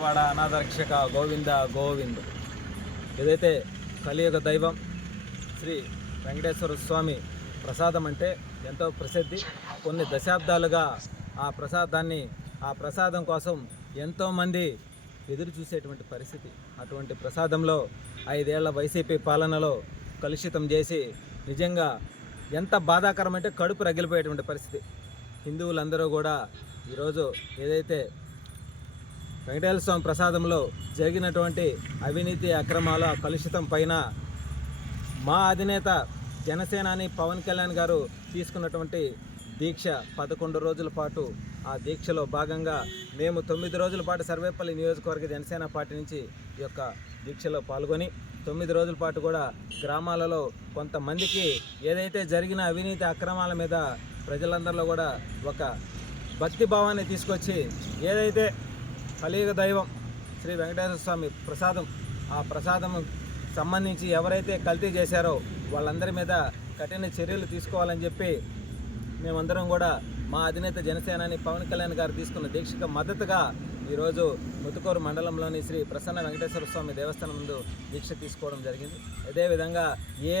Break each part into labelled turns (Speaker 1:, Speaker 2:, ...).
Speaker 1: వాడ అనాథరక్షక గోవింద గోవింద్. ఏదైతే కలియుగ దైవం శ్రీ వెంకటేశ్వర స్వామి ప్రసాదం అంటే ఎంతో ప్రసిద్ధి కొన్ని దశాబ్దాలుగా ఆ ప్రసాదాన్ని ఆ ప్రసాదం కోసం ఎంతోమంది ఎదురు చూసేటువంటి పరిస్థితి. అటువంటి ప్రసాదంలో ఐదేళ్ళ వైసీపీ పాలనలో కలుషితం చేసి నిజంగా ఎంత బాధాకరం అంటే కడుపు రగిలిపోయేటువంటి పరిస్థితి. హిందువులందరూ కూడా ఈరోజు ఏదైతే వెంకటేశ్వర స్వామి ప్రసాదంలో జరిగినటువంటి అవినీతి అక్రమాల కలుషితం పైన మా అధినేత జనసేనాని పవన్ కళ్యాణ్ గారు తీసుకున్నటువంటి దీక్ష పదకొండు రోజుల పాటు ఆ దీక్షలో భాగంగా మేము తొమ్మిది రోజుల పాటు సర్వేపల్లి నియోజకవర్గ జనసేన పార్టీ నుంచి ఈ యొక్క దీక్షలో పాల్గొని తొమ్మిది రోజుల పాటు కూడా గ్రామాలలో కొంతమందికి ఏదైతే జరిగిన అవినీతి అక్రమాల మీద ప్రజలందరిలో కూడా ఒక భక్తి భావాన్ని తీసుకొచ్చి ఏదైతే కలియుగ దైవం శ్రీ వెంకటేశ్వర స్వామి ప్రసాదం. ఆ ప్రసాదం సంబంధించి ఎవరైతే కల్తీ చేశారో వాళ్ళందరి మీద కఠిన చర్యలు తీసుకోవాలని చెప్పి మేమందరం కూడా మా అధినేత జనసేనాని పవన్ కళ్యాణ్ గారు తీసుకున్న దీక్షకు మద్దతుగా ఈరోజు ముతుకూరు మండలంలోని శ్రీ ప్రసన్న వెంకటేశ్వర స్వామి దేవస్థానం ముందు దీక్ష తీసుకోవడం జరిగింది. అదేవిధంగా ఏ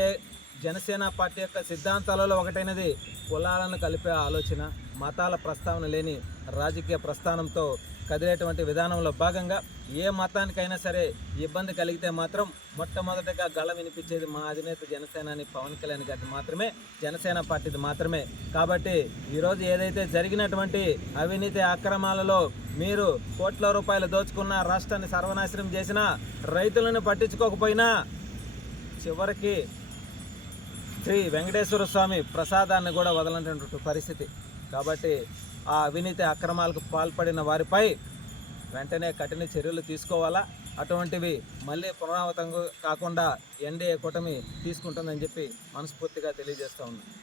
Speaker 1: జనసేన పార్టీ యొక్క సిద్ధాంతాలలో ఒకటైనది కులాలను కలిపే ఆలోచన మతాల ప్రస్తావన లేని రాజకీయ ప్రస్థానంతో కదిలేటువంటి విధానంలో భాగంగా ఏ మతానికైనా సరే ఇబ్బంది కలిగితే మాత్రం మొట్టమొదటగా గళ వినిపించేది మా అధినేత జనసేనాని పవన్ కళ్యాణ్ గారిది మాత్రమే జనసేన పార్టీది మాత్రమే. కాబట్టి ఈరోజు ఏదైతే జరిగినటువంటి అవినీతి అక్రమాలలో మీరు కోట్ల రూపాయలు దోచుకున్న రాష్ట్రాన్ని సర్వనాశనం చేసినా రైతులను పట్టించుకోకపోయినా చివరికి శ్రీ వెంకటేశ్వర స్వామి ప్రసాదాన్ని కూడా వదలనటువంటి పరిస్థితి. కాబట్టి ఆ అవినీతి అక్రమాలకు పాల్పడిన వారిపై వెంటనే కఠిన చర్యలు తీసుకోవాలా? అటువంటివి మళ్ళీ పునరావృతం కాకుండా ఎన్డీఏ కూటమి తీసుకుంటుందని చెప్పి మనస్ఫూర్తిగా తెలియజేస్తూ ఉన్నాను